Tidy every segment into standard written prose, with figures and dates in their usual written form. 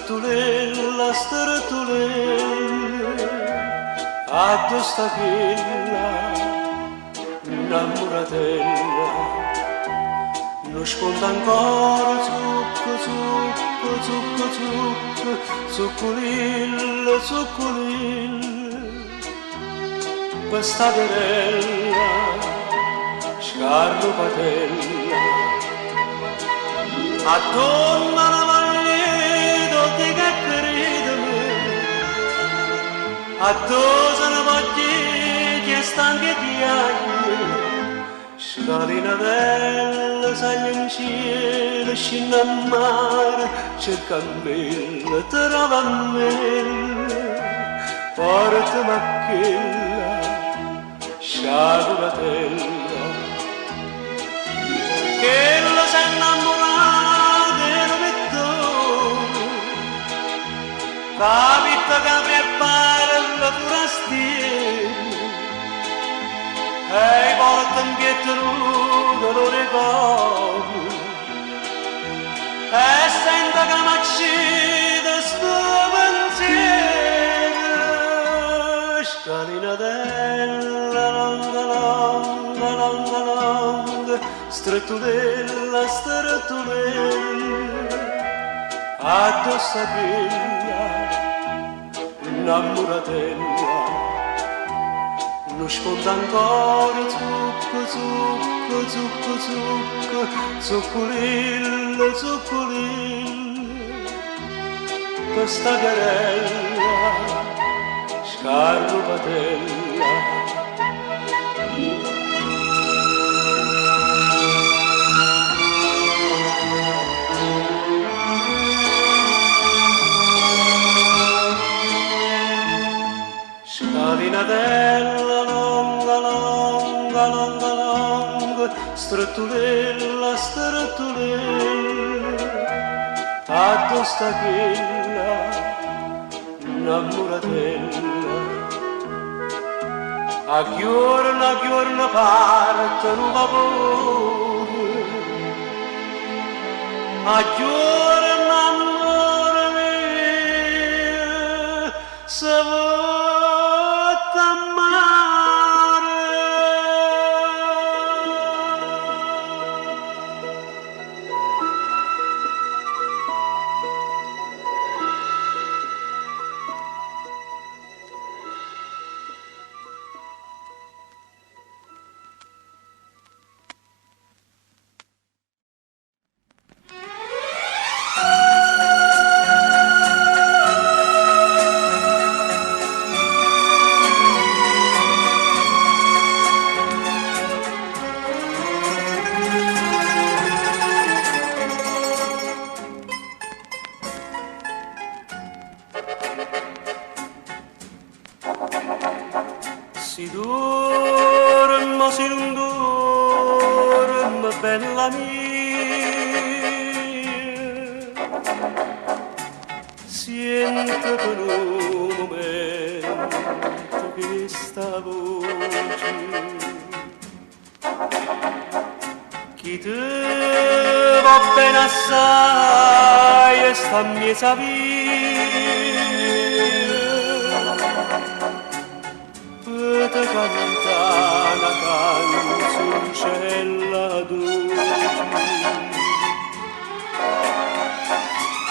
Stretulella, stretulella, addosso sta quella, innamoratella, non sconta ancora zucco, zucco, zucco, zucco, zuccolilla, zuccolilla, questa terella, scarrupatella, a donna la maglietta che credeme, a dosa la voglia che stanche di agli, scalina bella, saglia in cielo, scina a mare, cerca me, trova me, portami a quella, sciaguratella, che lo sa innamorata e lo metto, capita che prepara la forastiera, e porta in pietrodo lo ricordo, e senta che m'accide sto pensiero, scalinatella, longa, longa, longa, longa, stretulella, stretulella, addosso a quella, innamoratella, non sconta ancora zucco, zucco, zucco, zucco, zuccolilla, zuccolilla, questa carella, scarrupatella. Scalinatella, longa, longa, longa, longa, stretulella, stretulella, addosso sta quella, innamoratella. A giorno parte un vapore, a giorno amore mio, se si non dorme, bella mia, sento per un momento questa voce, chi te va bene assai e sta a mia via, te canta una canzoncella dolce,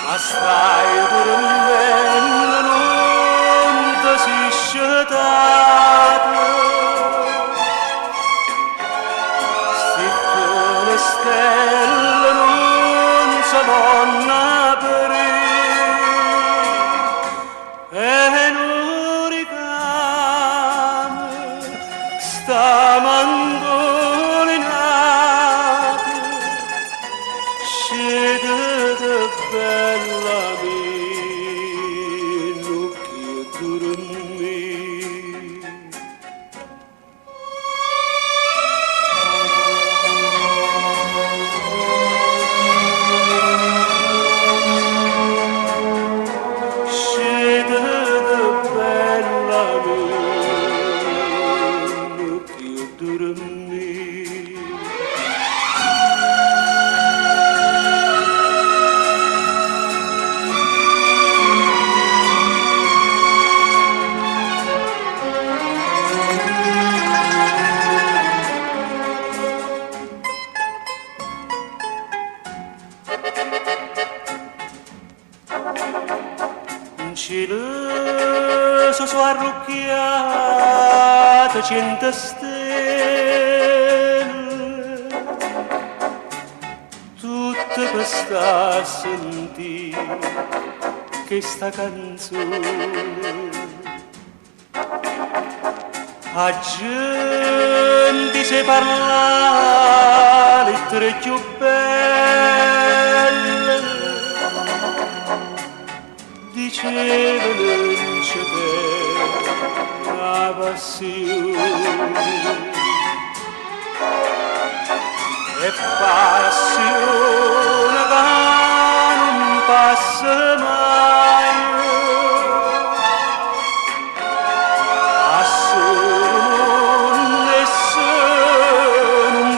ma stai dormendo, non ti si scetate, stiffone stelle non si vanno a e non ricama sta mandolinata, scende bella mia, non che dormi. cielo so arrucchiato 100 stelle, tutte per sta a sentire che sta canzone. A gente se parla le tre più belle, diceva non c'è la passione. E passione che non passa mai,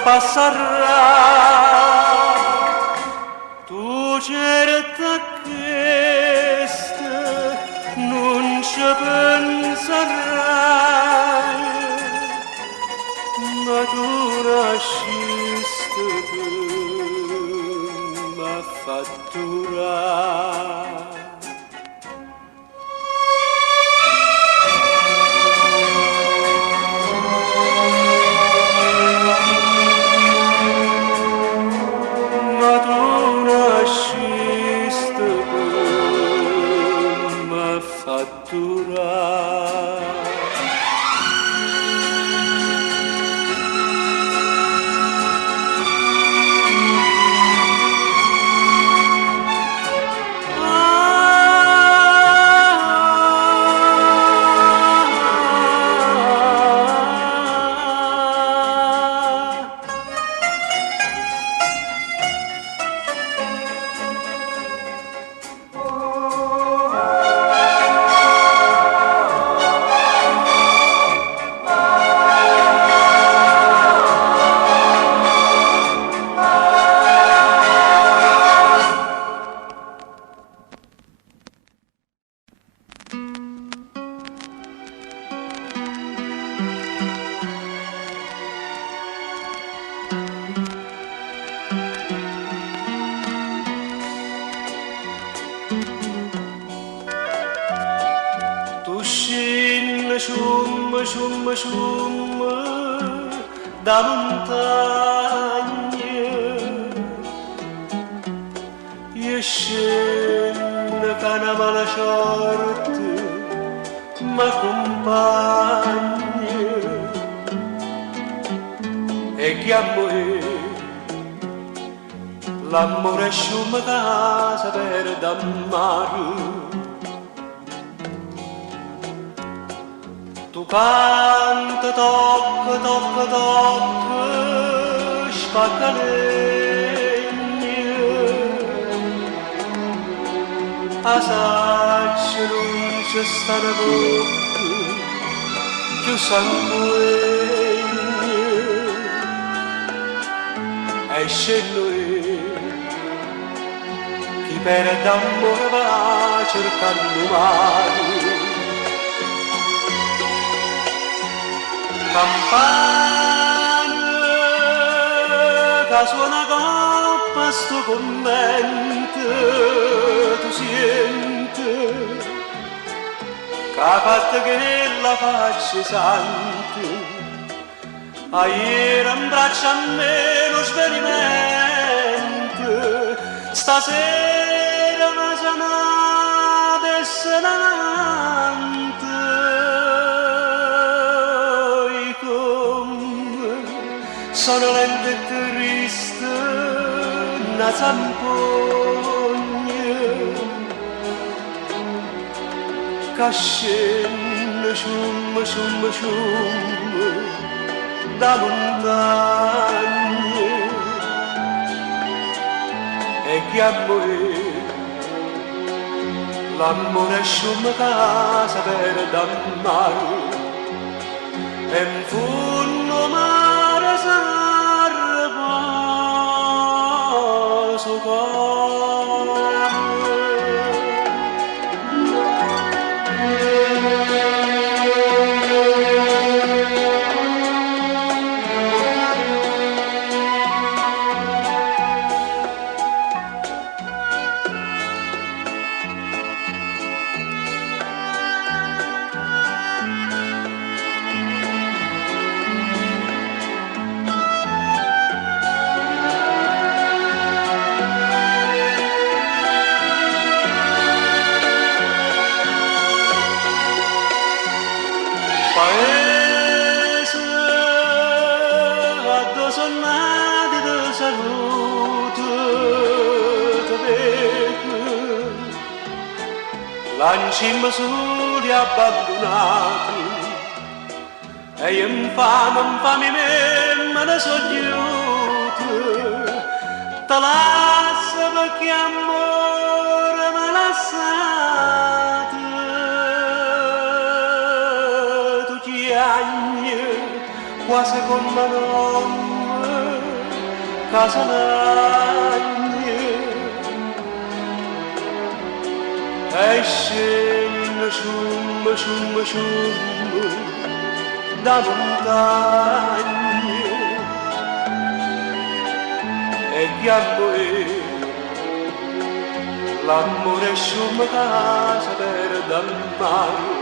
passerà. Tu certa questa non ci penserai, ma tu nasciste per m'affatturare. Shum da montagna e scende canava short ma compagna e chiamo l'amore shum casa per dammare. Tu canta, tocca, tocca, tocca, spacca legna, assaggia non c'è sta una bocca, più sanguigna, e scendo chi per d'amore va cercando male. Campana che suona coppa sto commento, tu senti che ha fatto che la faccia sante, a ieri in braccio a me lo svenimento, stasera una giornata e se sono lento e triste, una zampogna che scende shum, shum, shum da montagna e chiamo l'amore shum casa per dammare e in fondo mare sarva so lanciamo soli abbandonati e infame me ne so giuto te lascio perché amore me lasciato tu chiagni quasi con la nonna casa l'agni e scende scium da montagne e l'amore scium casa per dal mare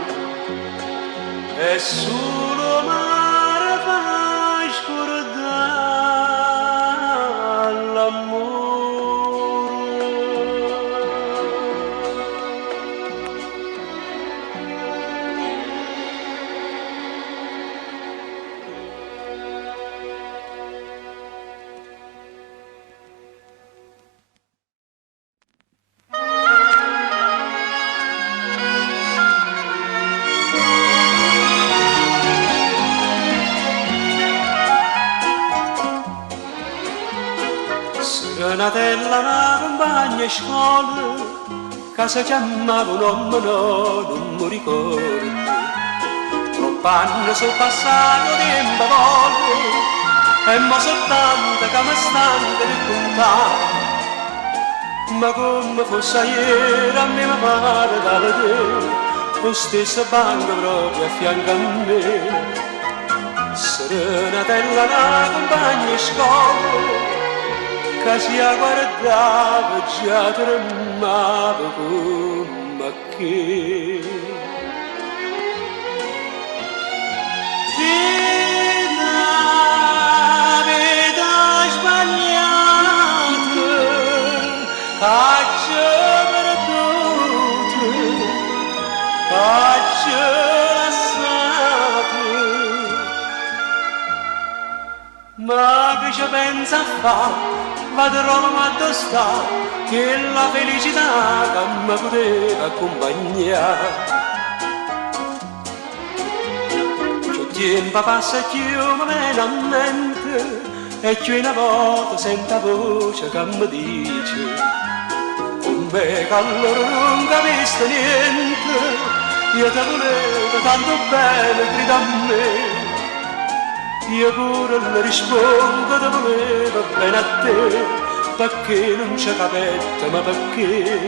e solo mare fa scordare l'amore. Serenatella la compagna in scuola che si chiamava non mi ricordo troppi anni sono passati tempo voglio e mo soltanto che mi stanca di contare ma come fosse ieri a me mi pare da vedere lo stesso banco proprio a fianco a me Serenatella la compagna in scuola che si guardava già tremava come che Fina vita sbagliata caccia perduta caccia lasciata ma che ci pensa a fare vado a Roma a sta che la felicità che mi poteva accompagnare più tempo passa e più mi viene a mente e più una volta sento la voce che mi dice con me che allora non capisco niente io ti volevo tanto bene grida a me io pure le rispondo te volevo bene a te perché non c'è capetta ma perché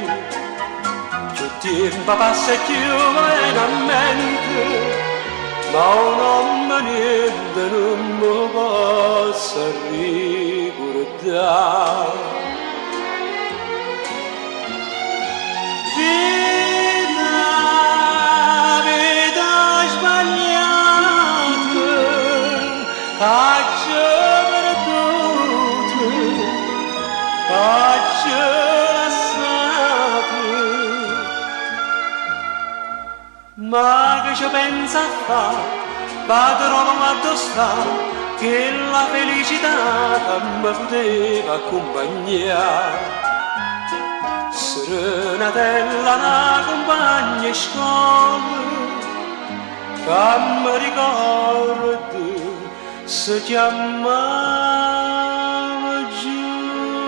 più tempo passa e più viene a mente ma un uomo niente non mi posso ricordare caccia perduta, caccia lasciata, ma che ci pensa a fare, vado a Roma a sta, che la felicità che mi poteva accompagnare. Serenatella una compagna in scuola, che mi ricorda si chiamava gioventù.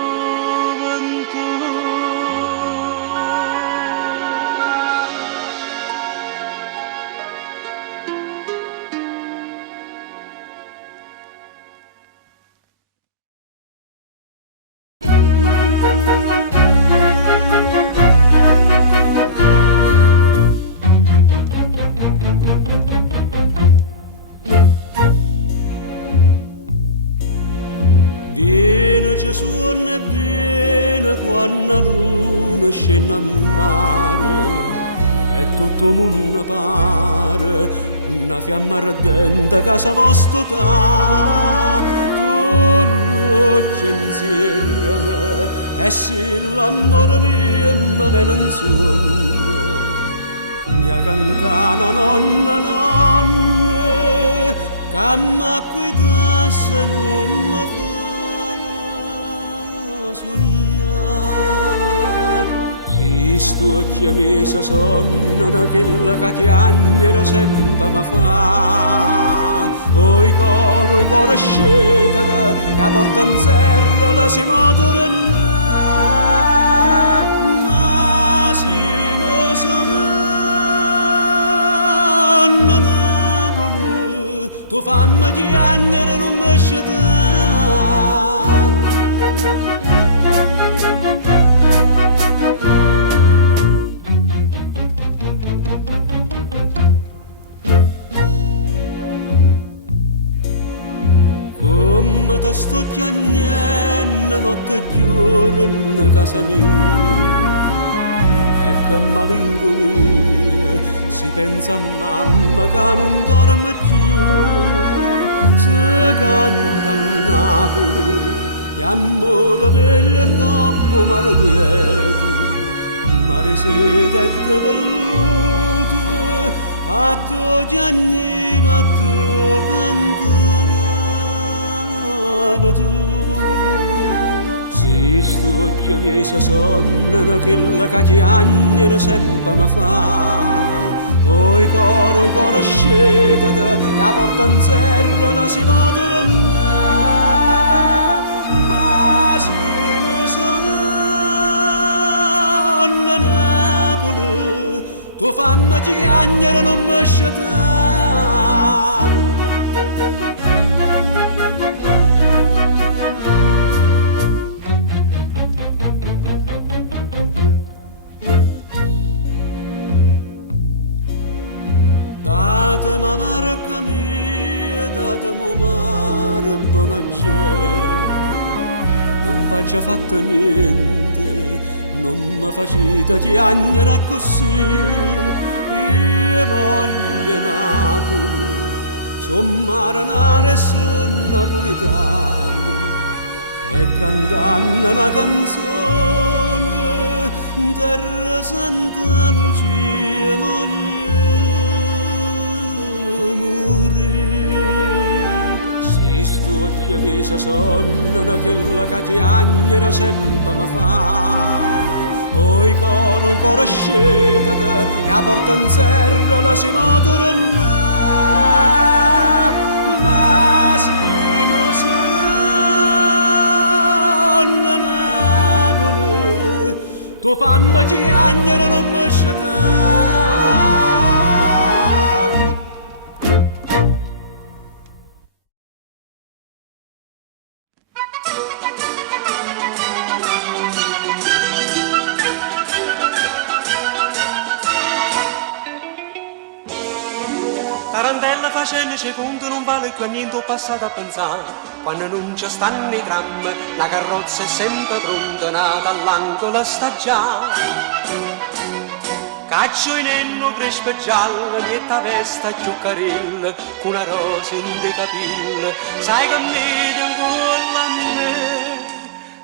facendo secondo non vale più a niente, ho passato a pensare. Quando non ci stanno i tram, la carrozza è sempre pronta, nata all'angolo sta già. Caccio in enno crespo e giallo, nietta vesta giuccarilla, con una rosa in dei capelli, sai che mi ancora a me.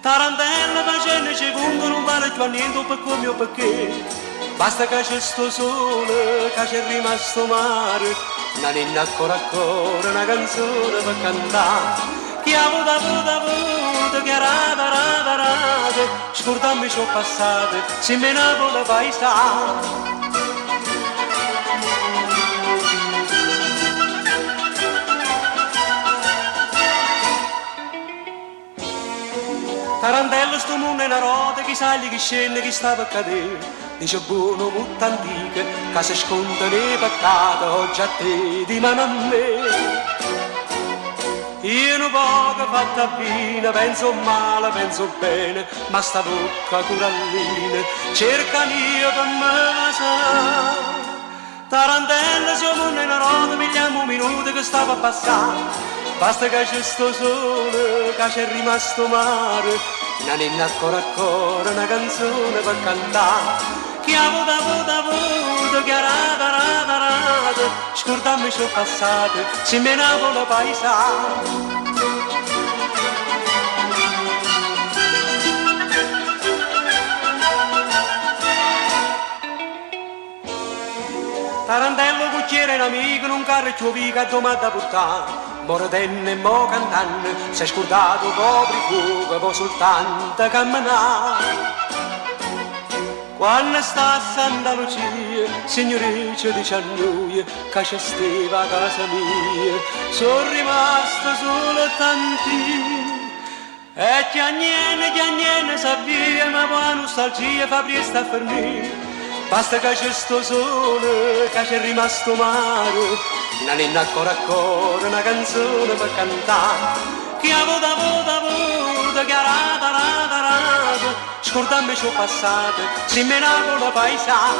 Tarantella facendo secondo non vale più a niente, o per come o perché. Basta che c'è sto sole, che c'è rimasto mare, una ninna ancora ancora, una canzone per cantare. Che ha avuto, che rada, scordammi ciò passato, se me ne vuole paesare. Tarantello sto mondo è una rota, chi sa chi scende, chi sta per cadere. Dice buono molto antica, che si sconta nei peccati, oggi a te, di mano a me. Io non poco fatta bene, penso male, penso bene, ma sta bocca corallina, cerca io per me sa. Tarantella siamo in una rota, pigliamo un minuto che stava a passare. Basta che c'è sto sole, che c'è rimasto mare, una ninna ancora ancora, una canzone per cantare. Che ha avuto, che rada, scordammi ciò passato, se me ne vuole paesare. Tarantello cucchiere un amico, non carro ciò vica, domanda da portare. Moradenne e mo cantanne, sei scordato copri fuoco, poi soltanto camminare. Quando sta a Santa Lucia, signoriccio dice a noi, che c'è steva a casa mia, sono rimasto solo tanti. E chiagnene sa via, ma poi nostalgia fa presto a fermare. Basta che c'è sto sole, che c'è rimasto mare, una ninna ancora ancora, una canzone per cantare. Che ha avuto, che rada, scordammi ciò passato, se me ne vuole paesare.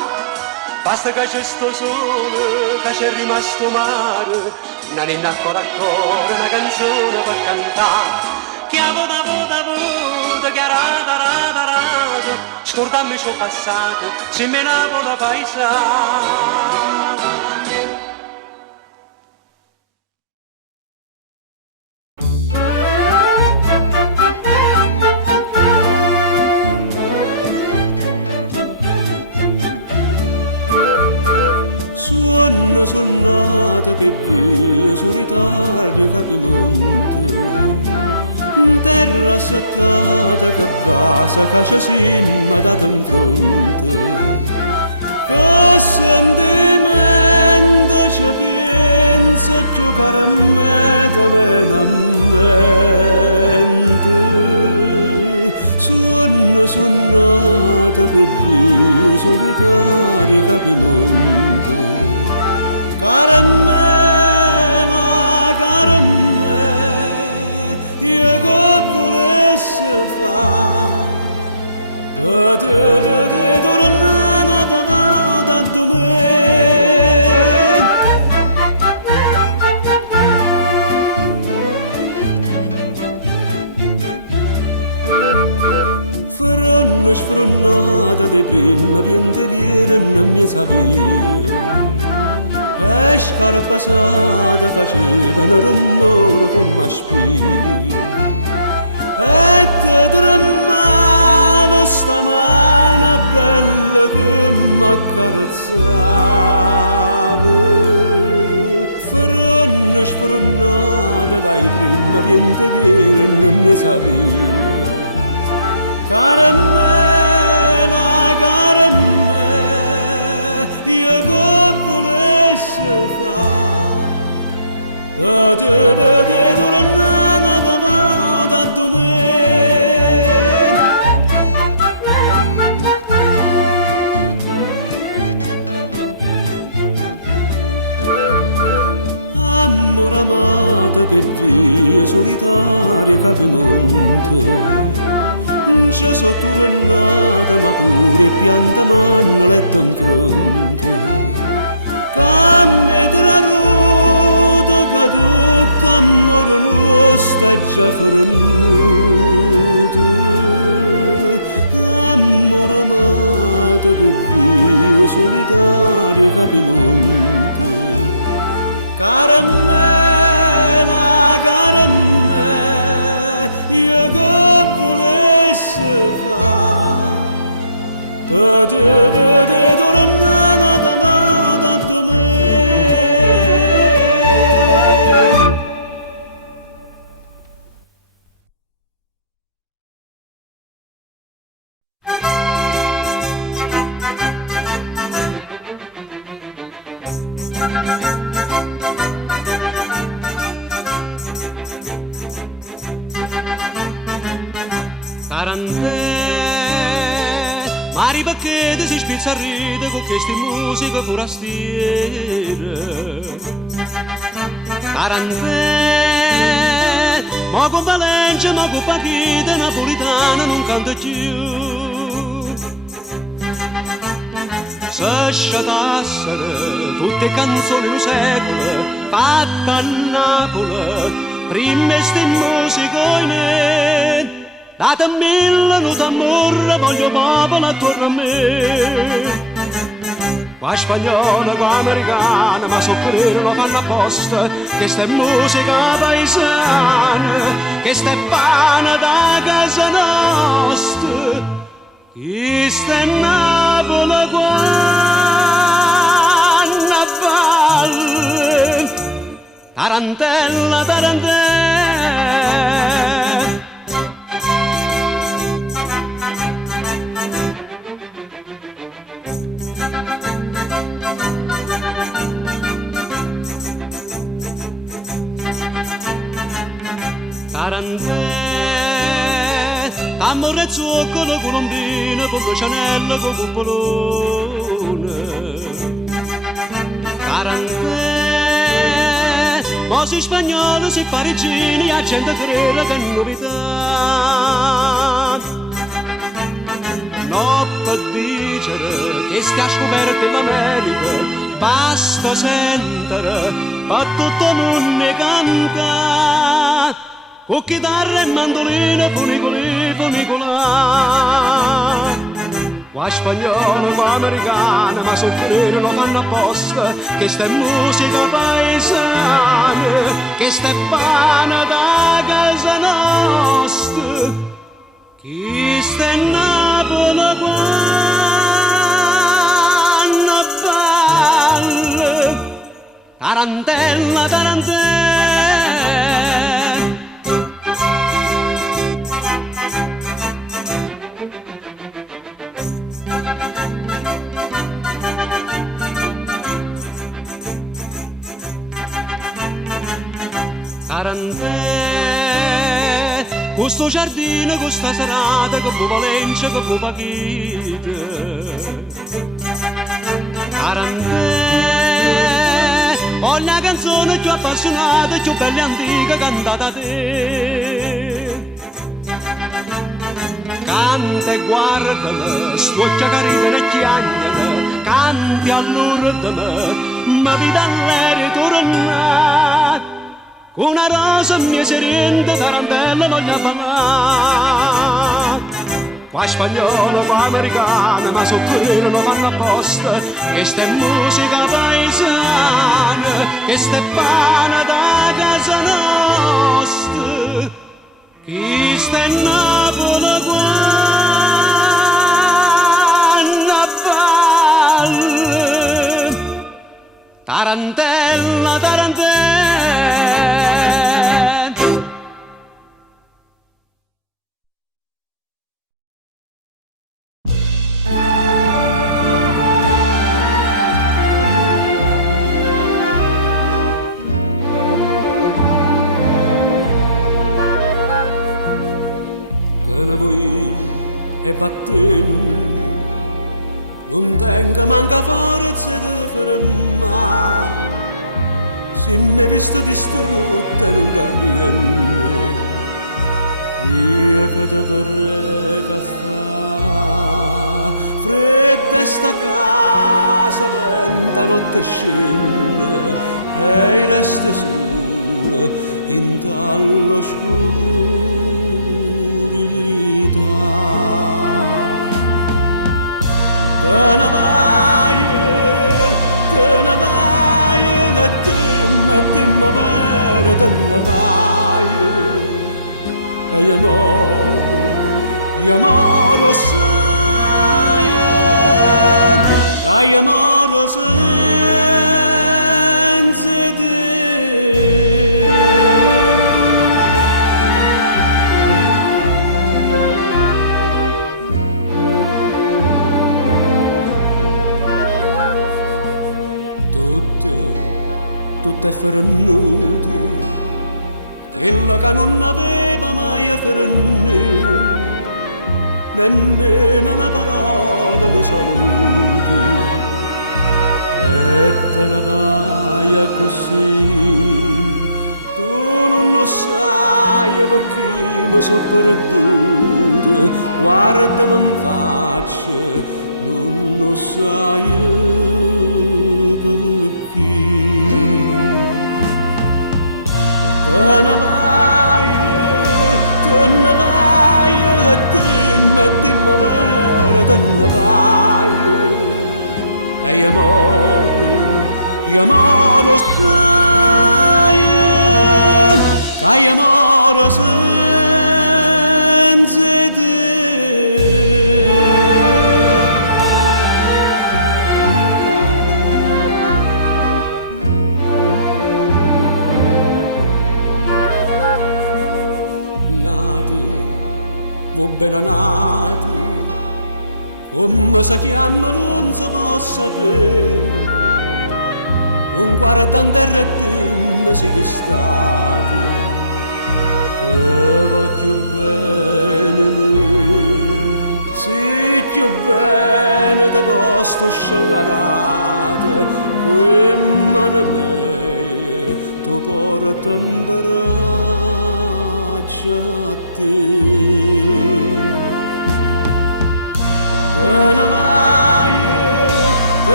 Basta che c'è sto sole, che c'è rimasto mare, una ninna ancora ancora, una canzone per cantare. Che ha avuto, che rada, scordammi ciò passato, se me ne vuole paesare. tarantella, mari perché si spizza a ridere con queste musiche forastiere. Tarantella, ma con Valencia, ma con Pachita, napolitana non canta più. Se sciatassero tutte canzoni del secolo, fatte a Napoli, prima sti musiconi, date mille note amore, voglio popolo attorno a me. Qua spagnola, qua americana, ma sopprire lo fanno apposta, che sta è musica paesana, che sta è pane da casa nostra. Chi sta è Napoli quando valle, tarantella, tarantella. Tarantella, amore e zucchero, colombina, con cianella, con cupolone. Tarantella, ma si spagnolo, si parigini, a gente crede che è novità. No per dire che stia scoperto l'America, basta sentire, per tutto il mondo canta. Con chitarra e mandolina, funicoli, funicola. Qua spagnolo, qua americana, ma soffrire lo fanno apposta, che sta è musica paesana, che sta è pane da casa nostra. Chi sta è Napoli quando balle, tarantella, tarantella. Tarantella, questo giardino, questa serata, che può Valencia, che può Pachita. Tarantella, ogni canzone più appassionata, più bella e antica cantata da te. Canta e guardami, stuocchia carina e chiagnata, canti all'urtame, ma vita all'aria tornata. Una rosa mia serenda, tarantella non gli ha parlato. Qua spagnolo, qua americana, ma soffrire lo fanno apposta, che sta è musica paesana, che sta è pane da casa nostra. Chi sta in Napoli quando balle, tarantella, tarantella.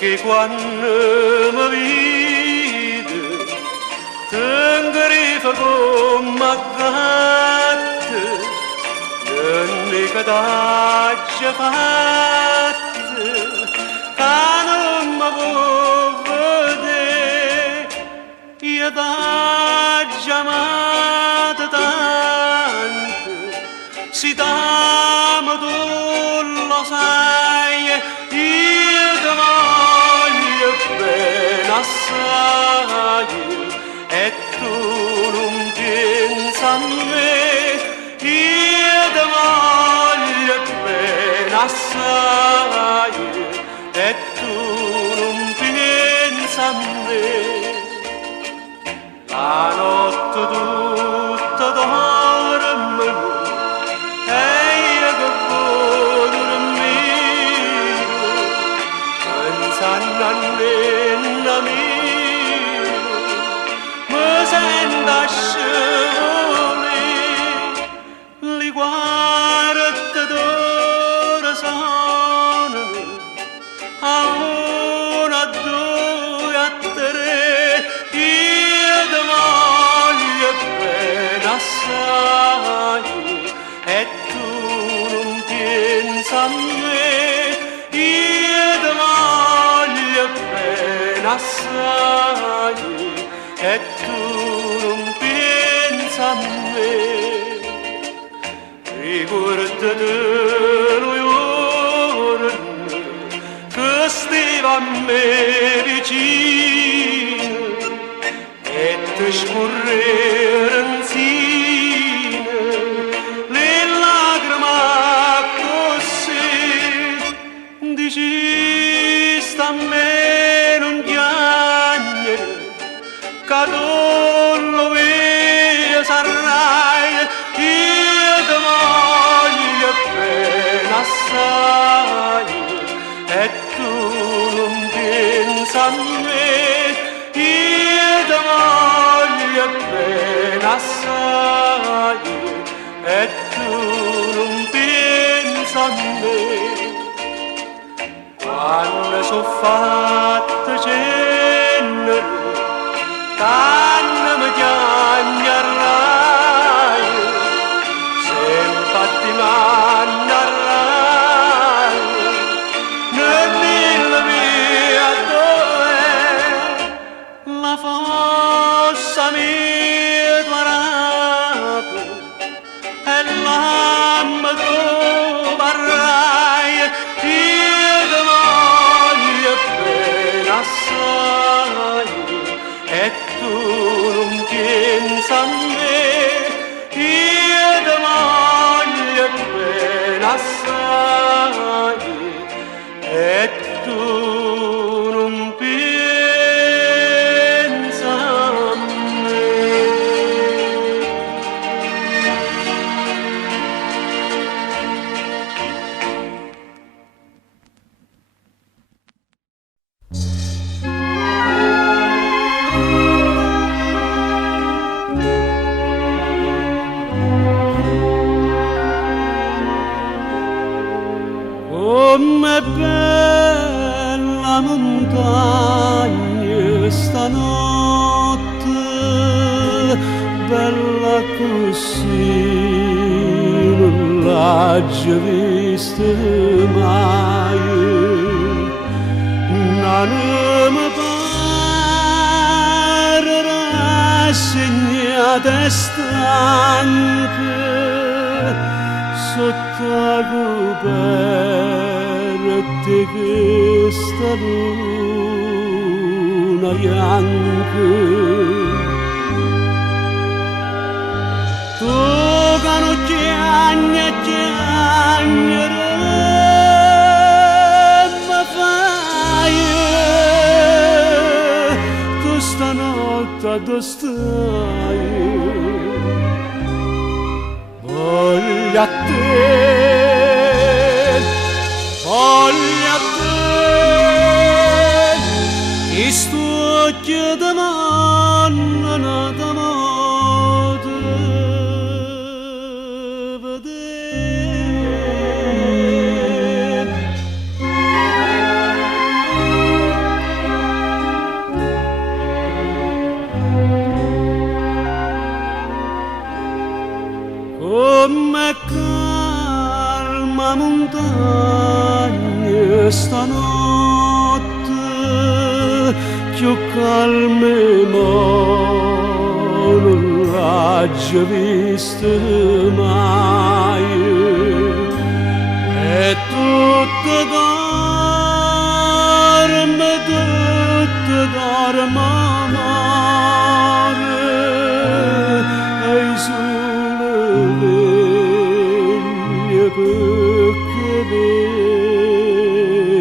che quando mi vide t'ingrifa come gatta ne cadaggia fatta che non mi può vedere io t'aggia amata tanto si t'amo tu lo sai io ti voglio bene assai e tu non pensa a me io ti voglio bene assai e tu non pensa a me la notte tutta dorme e io che voglio dormire pensando a nonna mia mi sento scivolare li guardo d'ora sono a uno, a due, a tre io ti voglio bene assai e tu non pensa a me io ti voglio bene assai e tu non pensa a me ricordati noi ora che stava a me vicino e ti scorrere insieme le lacrime così dici sta a me non piangere che non lo vedo sarai io ti voglio bene assai e tu non pensa a me io ti voglio bene assai e tu non pensa a me quando sono fatta cenere tanto mi chiagnerai se infatti m'annerai nella mia dove la fossa mia tua rape e l'amma troverai io ti voglio bene assai e tu non pensa a me io ti voglio bene assai e tu non pensa a me Com'è bella montagna stanotte, bella così, non l'ho già vista mai. Non mi pare rassegnata e stanca sotto la coperta questa luna bianca tu che non chiagnere mi fai tu stanotte dove stai voglio a te ti sto chiedendo nata modo vedere montagne stanotte più calme ma non l'ha già vista mai e tutto dorme amare e i sole veglie perché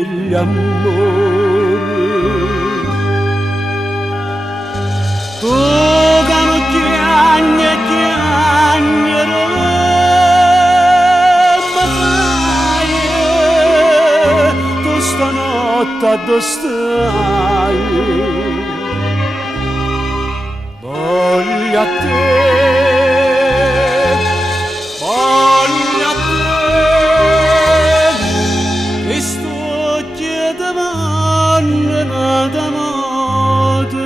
veglie amore tu che non chiagnere ma sai tu stanotte dove stai voglio a te e sto chiedendo nada modo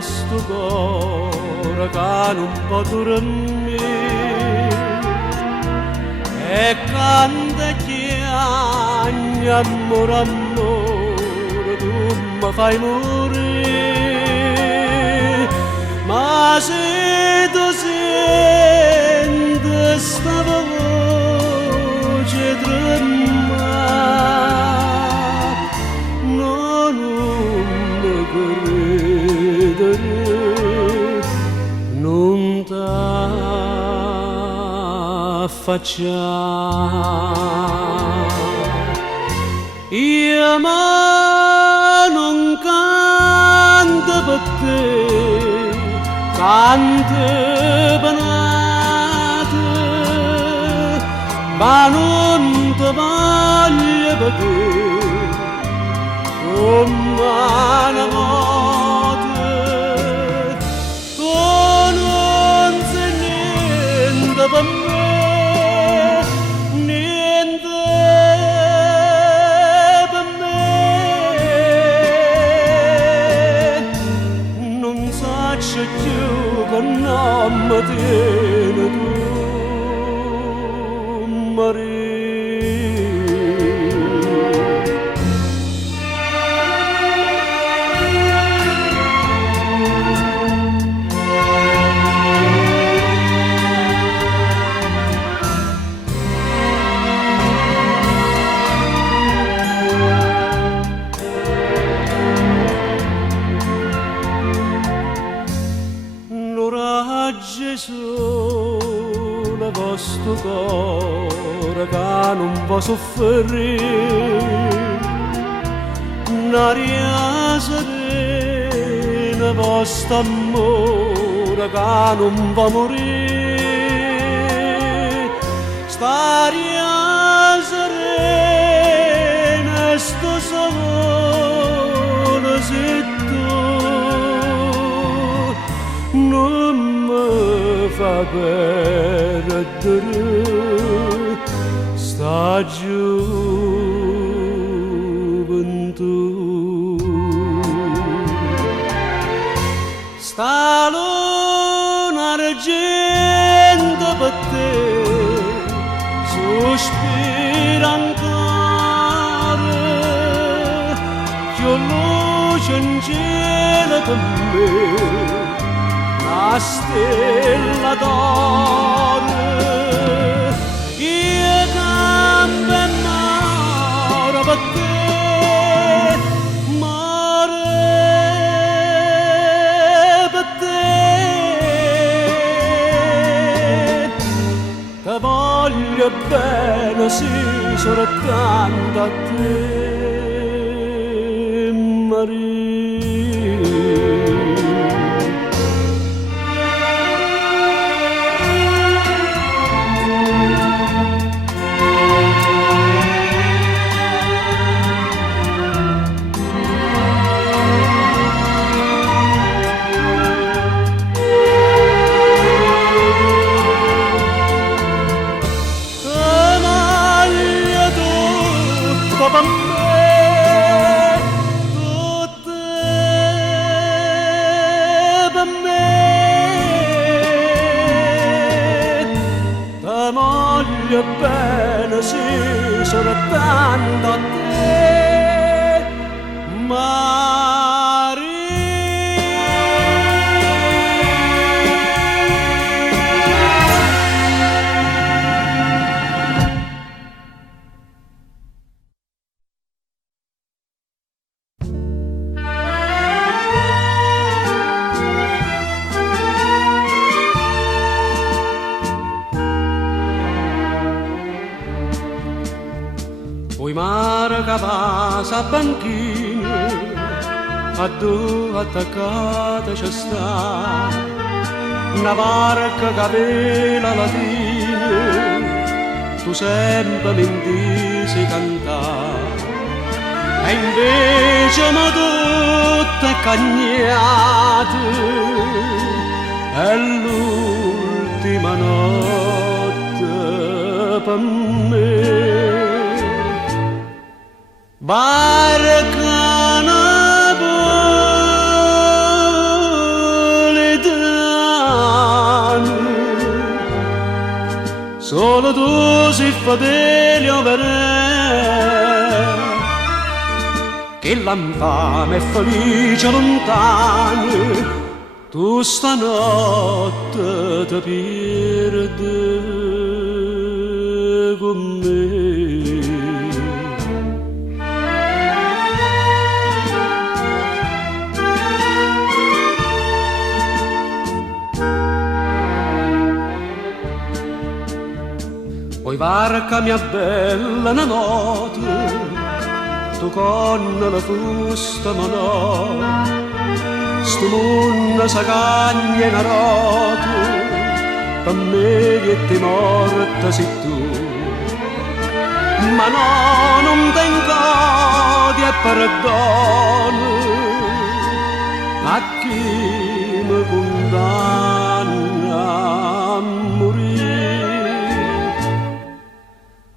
sto cuore che non può dormire e canta chiagna amore amore tu mi fai morire ma se tu senti sta voce tremare non mi credere non t'affacciare io ma non canto per te canto banate ma non ti voglio vedere come una morte tu non sei niente per me niente per me non saccio più che non mi tieni tu Maria Gesù, la vostro cuore che non può soffrire, un'aria serena, vostro amore che non può morire, st'aria serena, sto sole se tu non fa perdere sta gioventù sta luna argento per te sospira ancora che luce in cielo per me la stella d'oro io campo e moro per te mare per te voglio bene sì soltanto a te Maria per me, tutte per me, ti voglio bene sì soltanto a te, poi mare che passa a banchine, a due attaccate c'è sta, una barca che vela latina, tu sempre mi dici cantare, e invece mo tutte cagnate, è l'ultima notte per me. Barca na solo tu sei fedele che l'infame è felice lontano, tu stanotte ti perdi con me. Poi varca mia bella una notte, tu con la fusta manò, sto mondo sa cagna in roto, per me che ti morta sei tu. Ma no, non tengo di perdono a chi mi condanna a morire.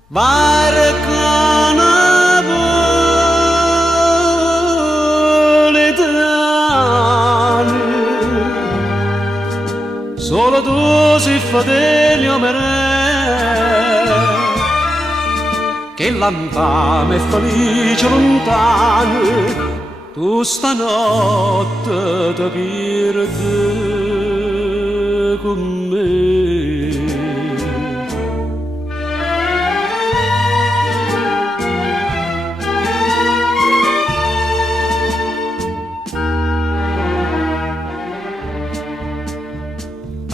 Varca solo tu sei fedele a me, che l'infame è felice lontano, tu stanotte ti perdi con me.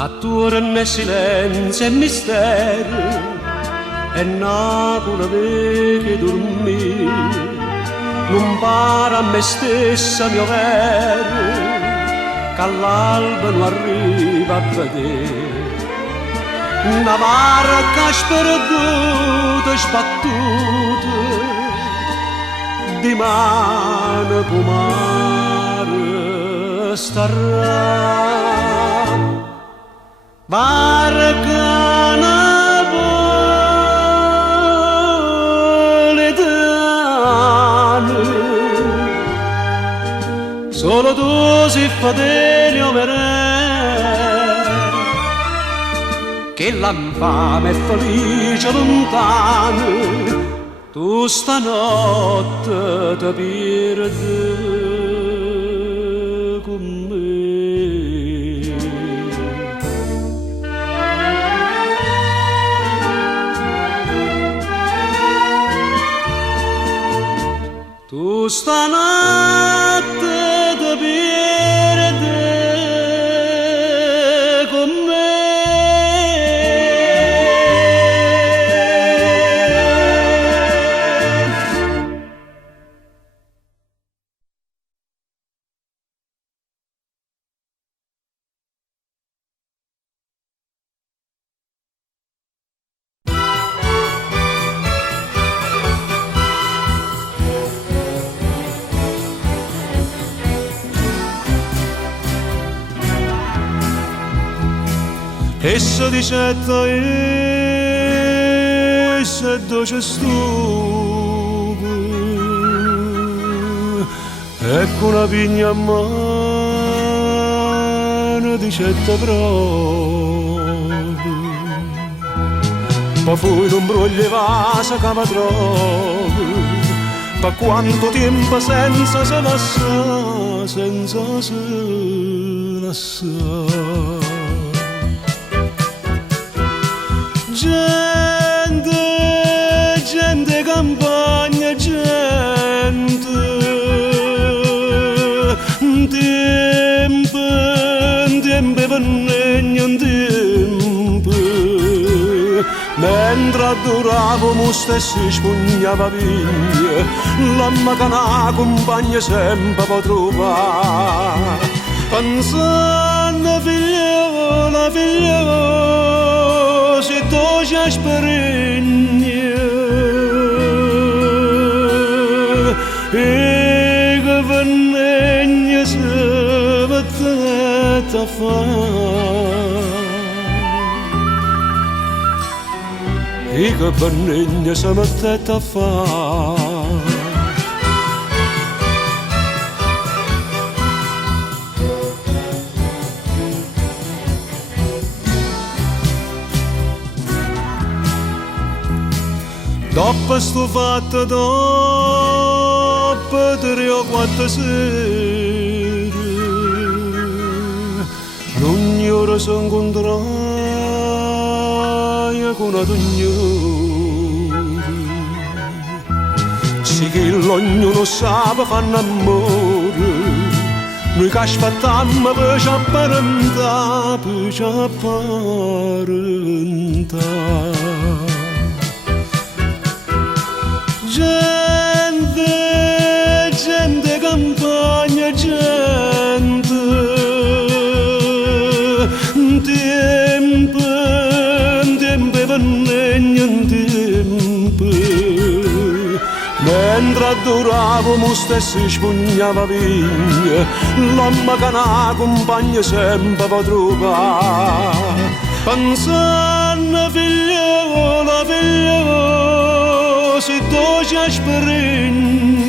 Attorno nel silenzio e mistero e Napoli che dormì non para a me stessa mio vero che all'alba non arriva a vedere una barca sperduta sbattuta di mano pomare starà. Barca napoletana, solo tu sei fedele a me, che l'infame è felice lontano, tu stanotte ti perdi con me. Tu stanotte ti perdi con me. Essa dicetta e se dolce stupo, ecco una pigna a mano dicetta proprio, ma fu non broglie vasa che mi trovo, per quanto tempo senza se lascia, senza se lascia. Gente, gente campagna, gente, tempo, tempo per negno, tempo, mentre adoravo mo stesso spugnava via, l'amma che una compagna sempre può trovare, pensando figliola, figliola, se tu ci asperini e che vennegna se mettete a fare e che vennegna se mettete a fare. Dopo sto fatto, dopo 3 o 4 sere, ogni ora si incontrava con una signora. Sì che ognuno sa fanno amore, noi che aspettiamo per ci apparentare, per ci apparentare. Gente, gente campagna, gente, tempo, tempo per tempo. Mentre adoravamo stessi spugnava vigna, l'uomo che una compagna sempre va trovare. Pensando figliola, figliola, se tu ci asperini,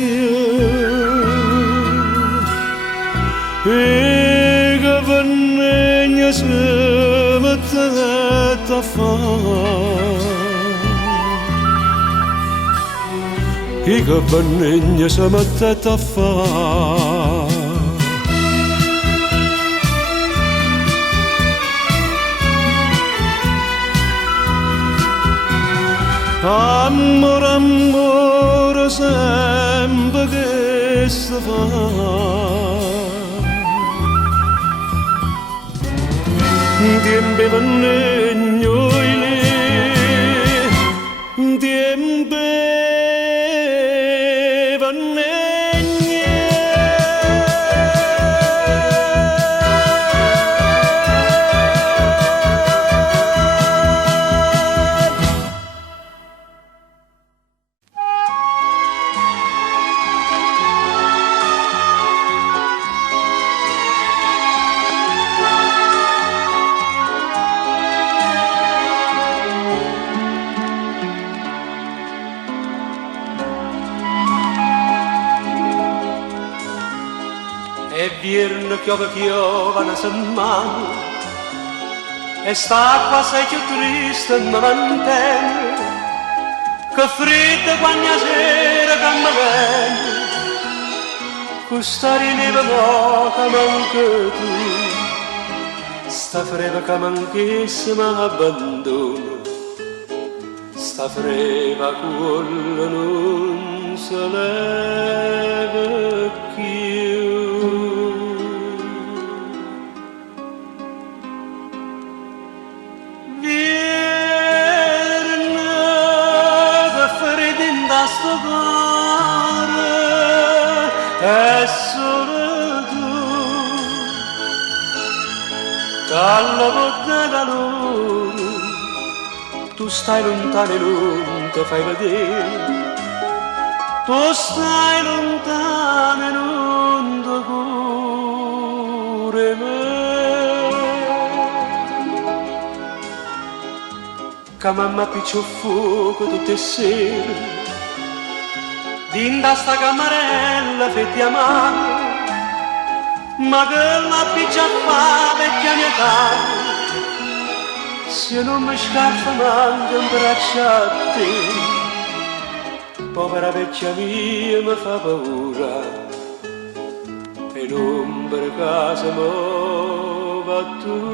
e che vennegna si mettete a fare. E che vennegna si mettete a fare. Amore, amore, sempre che si fa. Tempi vennegno tempi e viene chiove una settimana e st'acqua sei più triste ma mantenne che fredda quando sera che mi viene questa rineva poca manca tu sta freva che manchesse mi abbandona sta freva quella non se leva più. Sto cuore è solo tu dalla botte calore tu stai lontano e non ti fai vedere tu stai lontano e non ti curi me che mamma piccio fuoco tutte sere dinda sta camarella fetti a mano, ma che la piccia fa vecchia mia età, se non mi scalza manca un braccio a te, povera vecchia mia mi fa paura, e non per caso mo va torna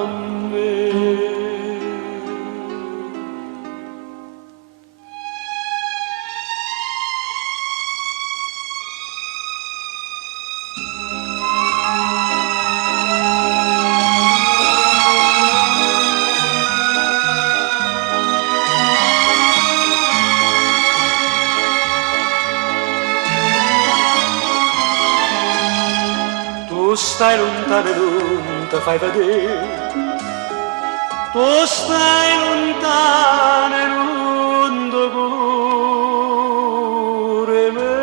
a me. Tu stai lontano e non ti fai vedere, tu stai lontano e non ti curi me.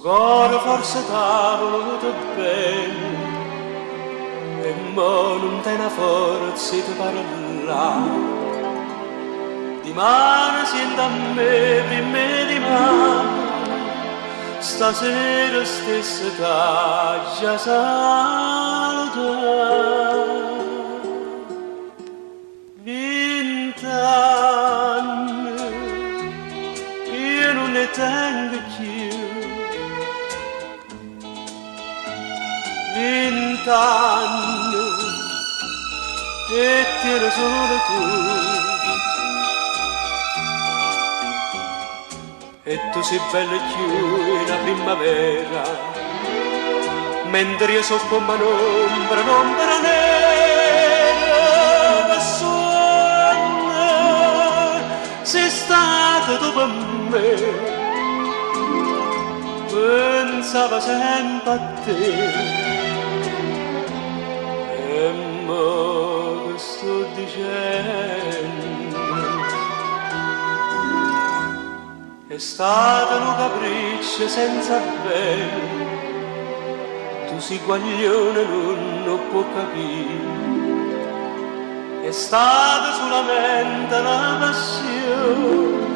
sto cuore forse t'ha voluto bene e mo non te ne forza di parlare. Di mano sento a me, prima di mano, stasera stessa t'ha già salutato. 20 anni, io non ne tengo più. 20 anni, e tieni solo tu. E tu sei bella più in la primavera, mentre io so come un'ombra nera che suona, sei stata tu per me, pensavo sempre a te, e mo che sto dicendo? È stato un capriccio senza bene, tu sei guaglione non può capire. È stata solamente una passione,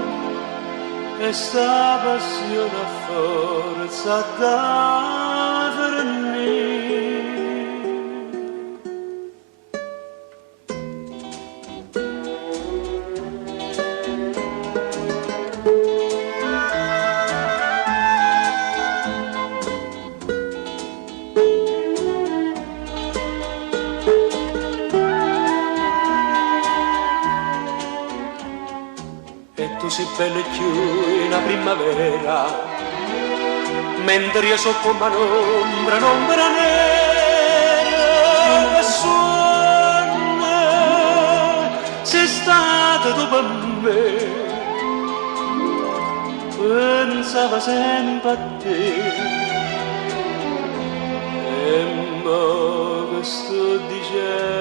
e sta passione a forza da fornire. Tu sei bella più in la primavera, mentre io so come un'ombra nera che suona, sei stata tu per me, pensavo sempre a te, e mo che sto dicendo?